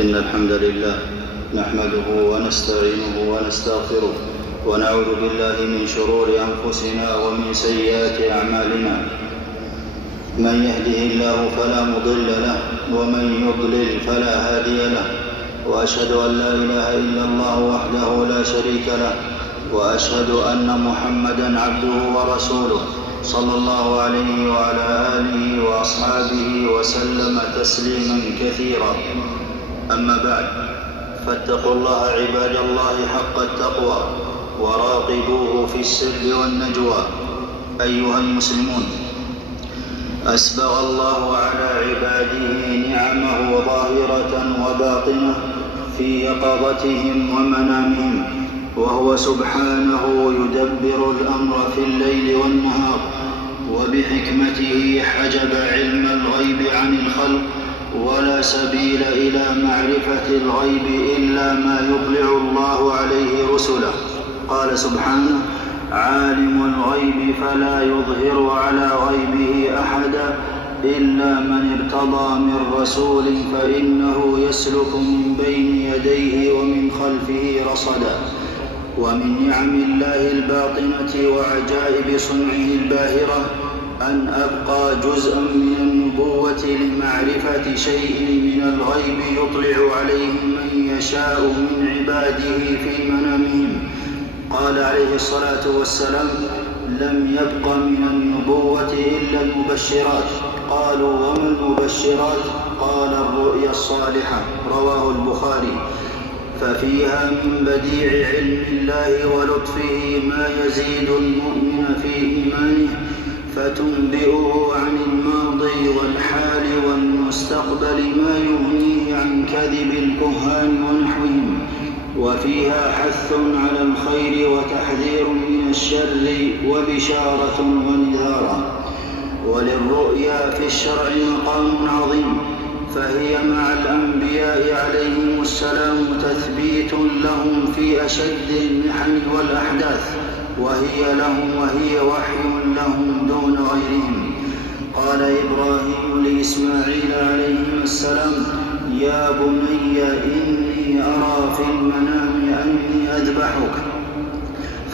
إن الحمد لله نحمده ونستعينه ونستغفره ونعوذ بالله من شرور أنفسنا ومن سيئات أعمالنا. من يهده الله فلا مضل له ومن يضلل فلا هادي له، وأشهد أن لا إله إلا الله وحده لا شريك له، وأشهد أن محمدًا عبده ورسوله صلى الله عليه وعلى آله وأصحابه وسلم تسليما كثيرا. أما بعد، فاتقوا الله عباد الله حق التقوى وراقبوه في السر والنجوى. أيها المسلمون، أسبغ الله على عباده نعمه ظاهرة وباطنة في يقظتهم ومنامهم، وهو سبحانه يدبر الأمر في الليل والنهار، وبحكمته حجب علم الغيب عن الخلق، ولا سبيل إلى معرفة الغيب إلا ما يطلع الله عليه رسله. قال سبحانه: عالم الغيب فلا يظهر على غيبه أحدا إلا من ارتضى من رسول فإنه يسلك من بين يديه ومن خلفه رصدا. ومن نعم الله الباطنة وعجائب صنعه الباهرة أن أبقى جزءا من النبوة لمعرفة شيء من الغيب يطلع عليه من يشاء من عباده في منامهم. قال عليه الصلاة والسلام: لم يبق من النبوة إلا المبشرات. قالوا: وما المبشرات؟ قال: الرؤيا الصالحة. رواه البخاري. ففيها من بديع علم الله ولطفه ما يزيد المؤمن في إيمانه، فتنبئه عن الماضي والحال والمستقبل ما يغنيه عن كذب الكهان ونحوهم. وفيها حث على الخير وتحذير من الشر وبشارة ونذارة. وللرؤيا في الشرع مقام عظيم، فهي مع الأنبياء عليهم السلام تثبيت لهم في أشد المحن والأحداث، وهي وحي لهم دون غيرهم. قال إبراهيم لإسماعيل عليهما السلام: يا بني إني أرى في المنام أني أذبحك.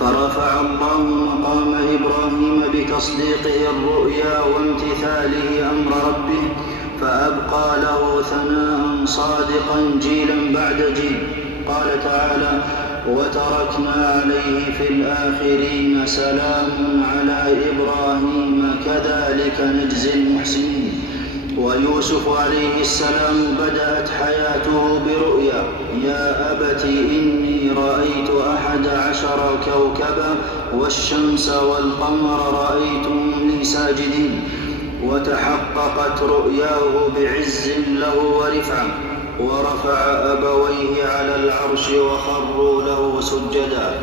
فرفع الله مقام إبراهيم بتصديقه الرؤيا وامتثاله أمر ربه، فأبقى له ثناء صادقا جيلا بعد جيل. قال تعالى: وتركنا عليه في الآخرين سلام على إبراهيم كذلك نجزي المحسنين. ويوسف عليه السلام بدأت حياته برؤيا: يا أبت إني رأيت 11 كوكبا والشمس والقمر رأيتهم لي ساجدين. وتحققت رؤياه بعز له ورفعة، ورفع أبويه على العرش وخروا له سجدا.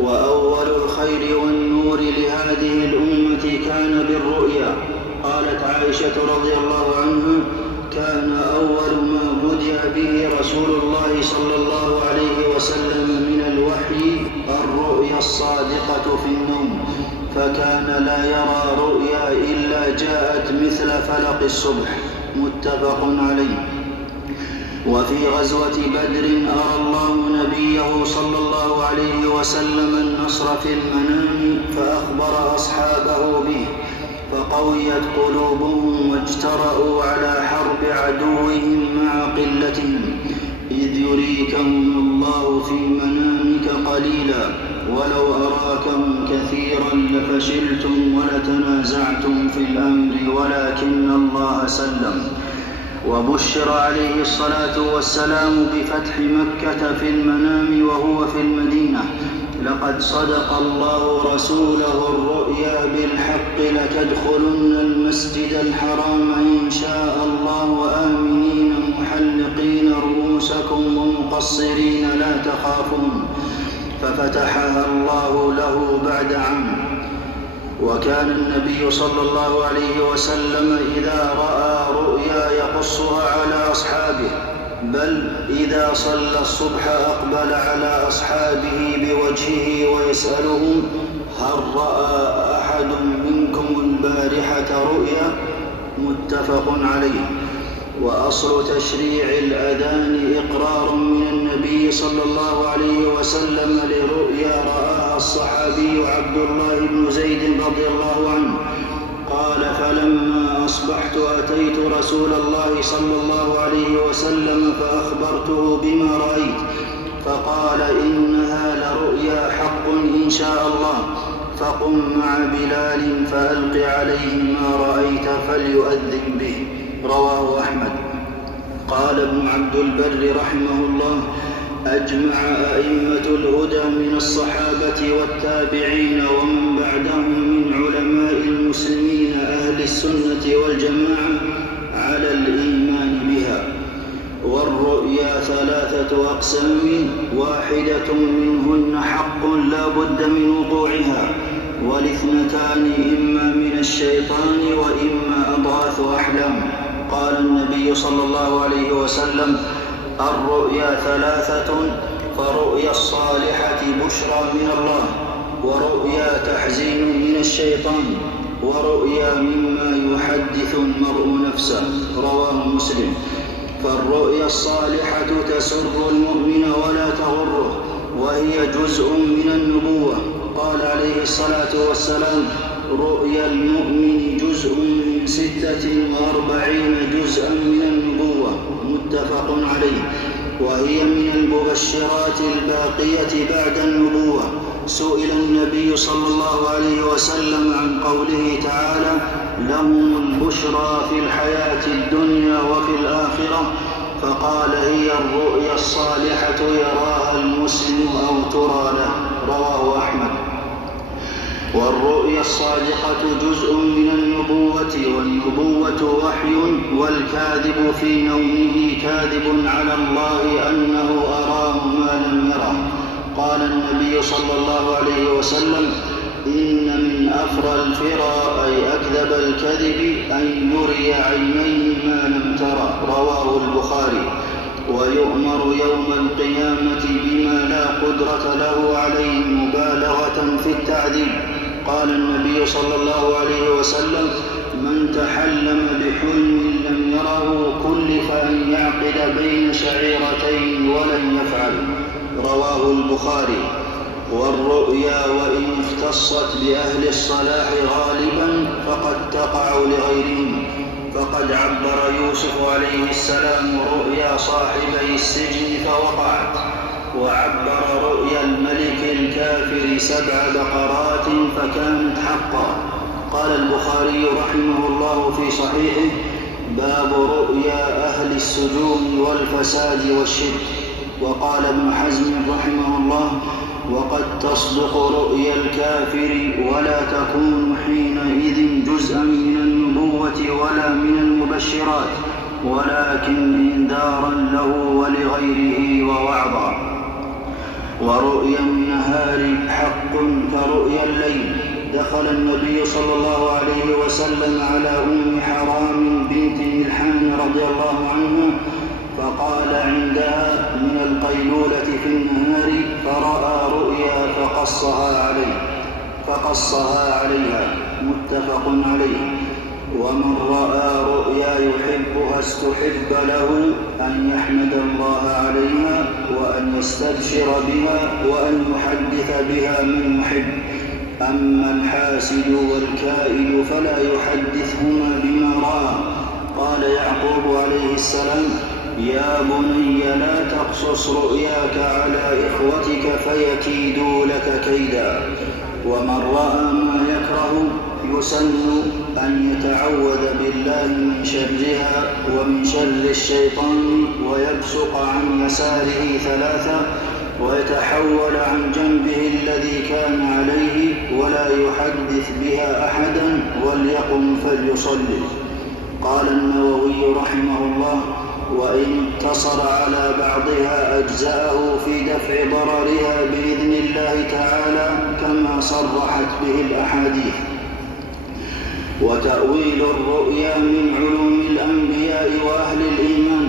وأول الخير والنور لهذه الأمة كان بالرؤيا. قالت عائشة رضي الله عنها: كان أول ما بدأ به رسول الله صلى الله عليه وسلم من الوحي الرؤيا الصادقة في النوم، فكان لا يرى رؤيا إلا جاءت مثل فلق الصبح. متفق عليه. وفي غزوة بدر أرى الله نبيه صلى الله عليه وسلم النصر في المنام، فأخبر أصحابه به، فقويت قلوبهم واجترأوا على حرب عدوهم مع قلتهم. إذ يريكهم الله في منامك قليلا ولو أراكهم كثيرا لفشلتم ولتنازعتم في الأمر ولكن الله سلم. وبشر عليه الصلاة والسلام بفتح مكة في المنام وهو في المدينة: لقد صدق الله رسوله الرؤيا بالحق لتدخلن المسجد الحرام إن شاء الله آمنين محلقين رؤوسكم ومقصرين لا تخافون. ففتحها الله له بعد عام. وكان النبي صلى الله عليه وسلم إذا رأى رؤيا يقصها على أصحابه، بل إذا صلى الصبح أقبل على أصحابه بوجهه ويسألهم: هل رأى أحد منكم البارحة رؤيا؟ متفق عليه. وأصل تشريع الأذان إقرار من النبي صلى الله عليه وسلم لرؤيا رآها الصحابي عبد الله بن زيد رضي الله عنه قال: فلما أصبحت أتيت رسول الله صلى الله عليه وسلم فأخبرته بما رأيت، فقال: إنها لرؤيا حق إن شاء الله، فقم مع بلال فألق عليه ما رأيت فليؤذن به. رواه أحمد. قال ابن عبد البر رحمه الله: أجمع أئمة الهدى من الصحابة والتابعين ومن بعدهم من علماء المسلمين أهل السنة والجماعة على الإيمان بها. والرؤيا 3 أقسام، واحدة منهن حق لا بد من وقوعها، والاثنتان إما من الشيطان وإما أضغاث أحلام. قال النبي صلى الله عليه وسلم: الرؤيا 3: فرؤيا الصالحة بشرى من الله، ورؤيا تحزين من الشيطان، ورؤيا مما يحدث المرء نفسه. رواه مسلم. فالرؤيا الصالحة تسر المؤمن ولا تغره، وهي جزء من النبوة. قال عليه الصلاة والسلام: رؤيا المؤمن جزء من 46 جزءا من النبوة. متفق عليه. وهي من المبشرات الباقية بعد النبوة. سئل النبي صلى الله عليه وسلم عن قوله تعالى: لهم البشرى في الحياة الدنيا وفي الآخرة، فقال: هي الرؤيا الصالحة يراها المسلم أو ترى له. رواه أحمد. والرؤيا الصادقة جزء من النبوة، والنبوة وحي، والكاذب في نومه كاذب على الله أنه أراه ما لم يره. قال النبي صلى الله عليه وسلم: إن من أفرى الفرى أي أكذب الكذب أن يري عينيه ما لم ترى. رواه البخاري. ويؤمر يوم القيامة بما لا قدرة له عليه مبالغة في التعذيب. قال النبي صلى الله عليه وسلم: من تحلم بحلم لم يره كلف أن يعقد بين شعيرتين ولن يفعل. رواه البخاري. والرؤيا وإن اختصت بأهل الصلاح غالبا فقد تقع لغيرهم، فقد عبر يوسف عليه السلام رؤيا صاحبي السجن فوقعت، وعبر رؤيا الملك الكافر 7 بقرات فكانت حقا. قال البخاري رحمه الله في صحيحه: باب رؤيا أهل السجون والفساد والشرك. وقال ابن حزم رحمه الله: وقد تصدق رؤيا الكافر ولا تكون حينئذ جزءا من النبوة ولا من المبشرات، ولكن إنذارا له ولغيره ووعظا. ورؤيا النهار حق كرؤيا الليل. دخل النبي صلى الله عليه وسلم على أم حرام بنت ملحان رضي الله عنها فقال عندها من القيلولة في النهار، فرأى رؤيا فقصها عليها. متفق عليه. ومن رأى رؤيا يحبها استحب له أن يحمد الله عليها وأن يستبشر بها وأن يحدث بها من محب. أما الحاسد والكائد فلا يحدثهما بما رأى. قال يعقوب عليه السلام: يا بني لا تقصص رؤياك على إخوتك فيكيدوا لك كيدا. ومن رأى ما يكره يسن أن يتعوذ بالله من شرها ومن شر الشيطان، ويبصق عن يساره 3 ويتحول عن جنبه الذي كان عليه ولا يحدث بها أحدا وليقم فليصلي. قال النووي رحمه الله: وإن اقتصر على بعضها أجزأه في دفع ضررها بإذن الله تعالى كما صرحت به الأحاديث. وتأويل الرؤيا من علوم الأنبياء وأهل الإيمان،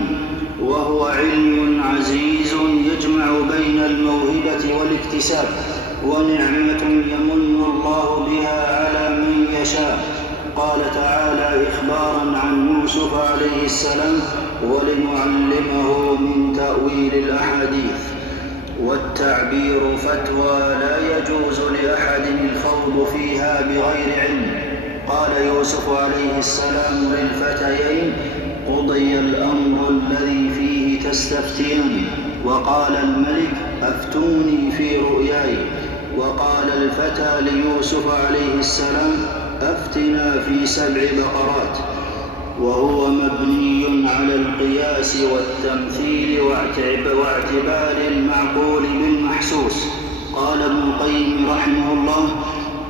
وهو علم عزيز يجمع بين الموهبة والاكتساب، ونعمة يمن الله بها على من يشاء. قال تعالى إخبارا عن يوسف عليه السلام: ولمعلمه من تأويل الأحاديث. والتعبير فتوى لا يجوز لأحد الخوض فيها بغير علم. قال يوسف عليه السلام للفتيين: قضي الأمر الذي فيه تستفتيان. وقال الملك: أفتوني في رؤياي. وقال الفتى ليوسف عليه السلام: أفتنا في 7 بقرات. وهو مبني على القياس والتمثيل واعتبار المعقول بالمحسوس. قال ابن القيم رحمه الله: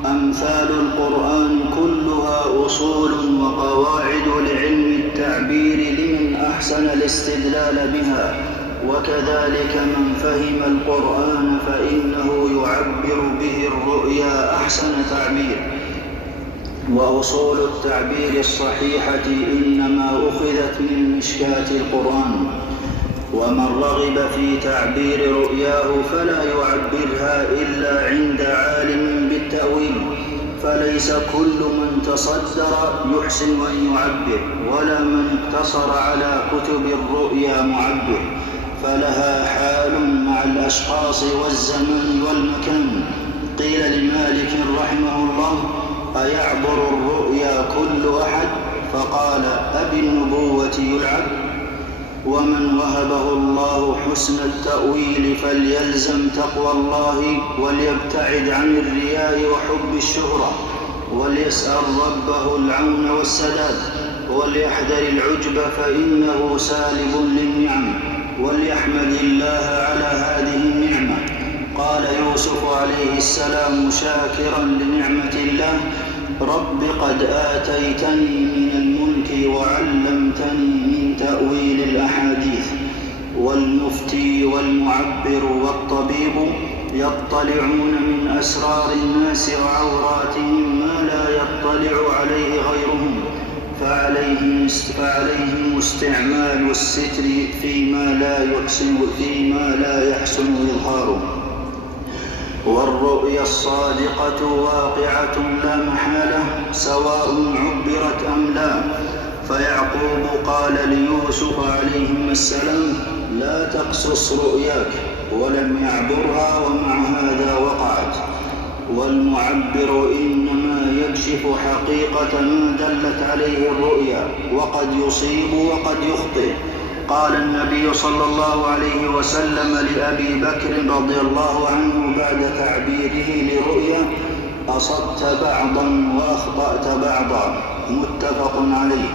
أمثال القرآن كلها أصول وقواعد لعلم التعبير لمن أحسن الاستدلال بها. وكذلك من فهم القرآن فإنه يعبر به الرؤيا أحسن تعبير. وأصول التعبير الصحيحة إنما أخذت من مشكاة القرآن. ومن رغب في تعبير رؤياه فلا يعبرها إلا عند عالم بالتأويل. فليس كل من تصدر يحسن أن يعبر، ولا من اقتصر على كتب الرؤيا معبر، فلها حال مع الأشخاص والزمان والمكان. قيل لمالك رحمه الله: أيعبر الرؤيا كل أحد؟ فقال: أبي النبوة يلعب؟ ومن وهبه الله حسن التأويل فليلزم تقوى الله، وليبتعد عن الرياء وحب الشهرة، وليسأل ربه العون والسداد، وليحذر العجب فإنه سالب للنعم، وليحمد الله على هذه النعمة. قال يوسف عليه السلام شاكرا لنعمة الله: رب قد آتيتني من الملك وعلمتني من تأويل الأحاديث. والمفتي والمعبر والطبيب يطلعون من أسرار الناس وعوراتهم ما لا يطلع عليه غيرهم، فعليهم استعمال الستر فيما لا يحسن إظهاره. والرؤيا الصادقة واقعة لا محالة، سواء عبرت أم لا. فيعقوب قال ليوسف عليهما السلام: لا تقصص رؤياك، ولم يعبرها ومع هذا وقعت. والمعبر إنما يكشف حقيقة ما دلت عليه الرؤيا، وقد يصيب وقد يخطئ. قال النبي صلى الله عليه وسلم لأبي بكر رضي الله عنه بعد تعبيره لرؤيا: أصبت بعضا وأخطأت بعضا، متفق عليه.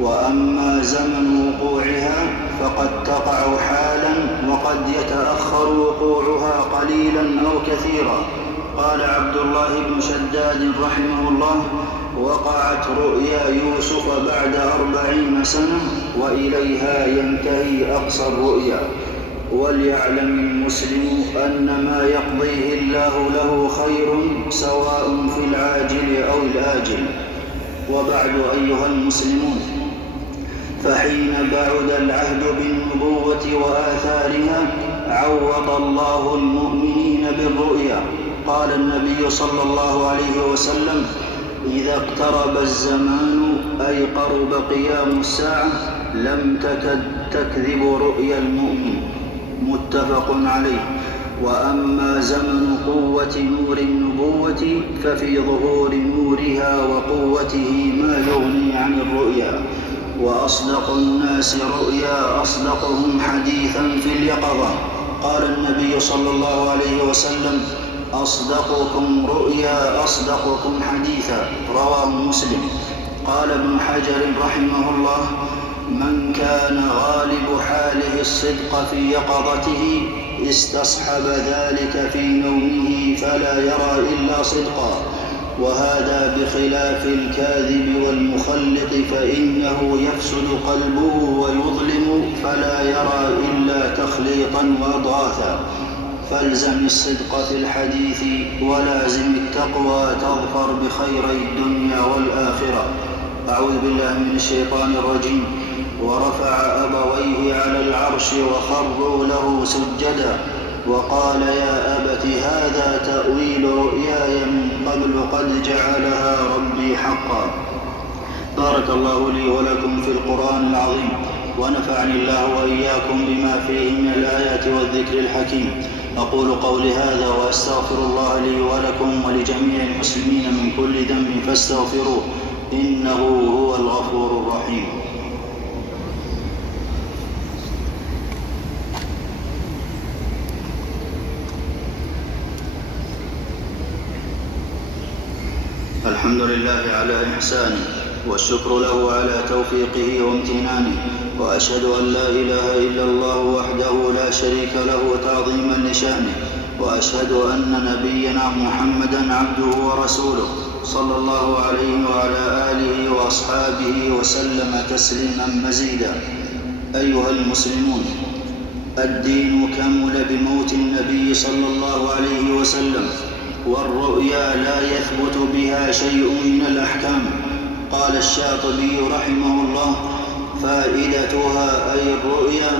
وأما زمن وقوعها فقد تقع حالا، وقد يتأخر وقوعها قليلا أو كثيرا. قال عبد الله بن شداد رحمه الله: وقعت رؤيا يوسف بعد 40 سنة، وإليها ينتهي أقصى الرؤيا. وليعلم المسلم أن ما يقضيه الله له خير، سواء في العاجل أو الآجل. وبعد أيها المسلمون، فحين بعد العهد بالنبوة وآثارها عوض الله المؤمنين بالرؤيا. قال النبي صلى الله عليه وسلم: إذا اقترب الزمان أي قرب قيام الساعة لم تكد تكذب رؤيا المؤمن، متفق عليه. وأما زمن قوة نور النبوة ففي ظهور نورها وقوته ما يغني عن الرؤيا. وأصدق الناس رؤيا أصدقهم حديثا في اليقظة. قال النبي صلى الله عليه وسلم: أصدقكم رؤيا أصدقكم حديثا، رواه مسلم. قال ابن حجر رحمه الله: من كان غالب حاله الصدق في يقظته استصحب ذلك في نومه فلا يرى إلا صدقا. وهذا بخلاف الكاذب والمخلط، فإنه يفسد قلبه ويظلم فلا يرى إلا تخليطا وأضغاثا. فالزم الصدق في الحديث ولازم التقوى تظفر بخيري الدنيا والآخرة. أعوذ بالله من الشيطان الرجيم. ورفع أبويه على العرش وخروا له سجدا وقال: يا أبت هذا تأويل رؤياي من قبل قد جعلها ربي حقا. بارك الله لي ولكم في القرآن العظيم، ونفعني الله وإياكم بما فيه من الآيات والذكر الحكيم. أقول قولي هذا وأستغفر الله لي ولكم ولجميع المسلمين من كل ذنب فاستغفروه إنه هو الغفور الرحيم. الحمد لله على إحسانه، والشكر له على توفيقه وامتنانه، وأشهد أن لا إله إلا الله وحده لا شريك له تعظيما لشأنه، وأشهد أن نبينا محمدا عبده ورسوله صلى الله عليه وعلى آله وأصحابه وسلم تسليما مزيدا. أيها المسلمون، الدين كمل بموت النبي صلى الله عليه وسلم، والرؤيا لا يثبت بها شيء من الأحكام. قال الشاطبي رحمه الله: فائدتها أي الرؤيا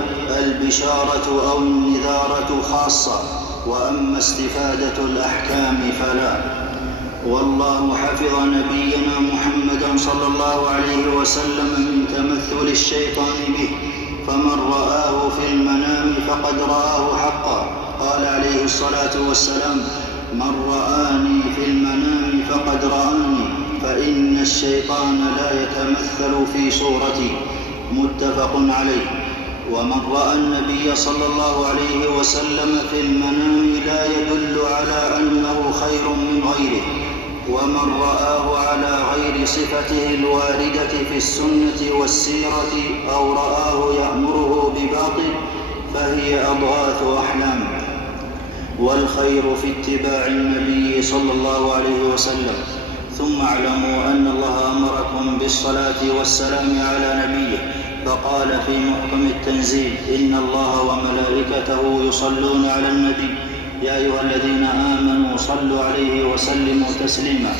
البشارة أو النذارة خاصة، وأما استفادة الأحكام فلا. والله حفظ نبينا محمدا صلى الله عليه وسلم من تمثل الشيطان به، فمن رآه في المنام فقد رآه حقا. قال عليه الصلاة والسلام: من رآني في المنام فقد رآني، فإن الشيطان لا يتمثل في صورتي. متفق عليه. ومن رأى النبي صلى الله عليه وسلم في المنام لا يدل على أنه خير من غيره، ومن رآه على غير صفته الواردة في السنة والسيرة أو رآه يأمره بباطل فهي أضغاث أحلام. والخير في اتباع النبي صلى الله عليه وسلم. ثم اعلموا أن الله أمركم بالصلاة والسلام على نبيه، فقال في محكم التنزيل: إن الله وملائكته يصلون على النبي يا أيها الذين آمنوا صلوا عليه وسلموا تسليما.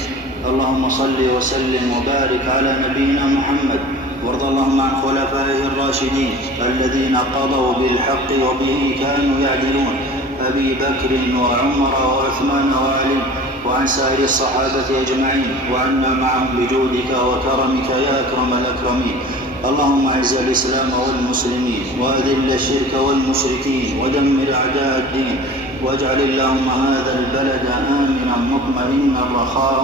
اللهم صل وسلم وبارك على نبينا محمد، وارض اللهم عن خلفائه الراشدين الذين قضوا بالحق وبه كانوا يعدلون: أبي بكر وعمر وعثمان وعلي، وعن سائر الصحابة أجمعين، وعنا معهم بجودك وكرمك يا أكرم الأكرمين. اللهم أعز الإسلام والمسلمين، وأذل الشرك والمشركين، ودمر أعداء الدين، واجعل اللهم هذا البلد آمنا مطمئنا رخاء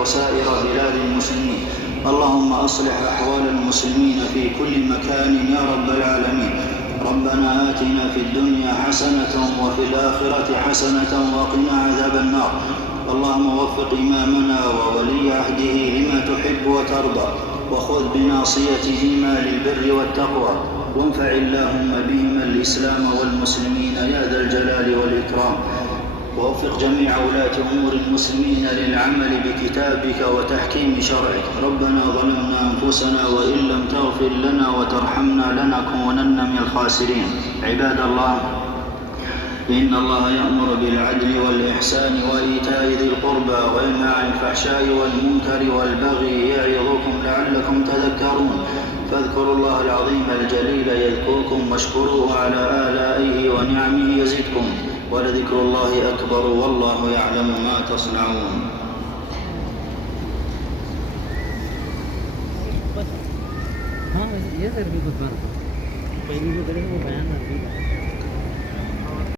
وسائر بلاد المسلمين. اللهم أصلح أحوال المسلمين في كل مكان يا رب العالمين. ربنا آتنا في الدنيا حسنة وفي الآخرة حسنة وقنا عذاب النار. اللهم وفق إمامنا وولي عهده لما تحب وترضى، وخذ بناصيتهما للبر والتقوى، وانفع اللهم بهما الإسلام والمسلمين يا ذا الجلال والإكرام. ووفق جميع ولاة أمور المسلمين للعمل بكتابك وتحكيم شرعك. ربنا ظلمنا أنفسنا وإن لم تغفر لنا وترحمنا لنكونن من الخاسرين. عباد الله، إن الله يأمر بالعدل والإحسان وإيتاء ذي القربى وينهى عن الفحشاء والمنكر والبغي يعظكم لعلكم تذكرون. فاذكروا الله العظيم الجليل يذكركم، واشكروه على آلائه ونعمه يزدكم، ولذكر الله أكبر والله يعلم ما تصنعون. हाँ ये सर भी कुछ बार पहले जो करेगा वो बयान कर देगा।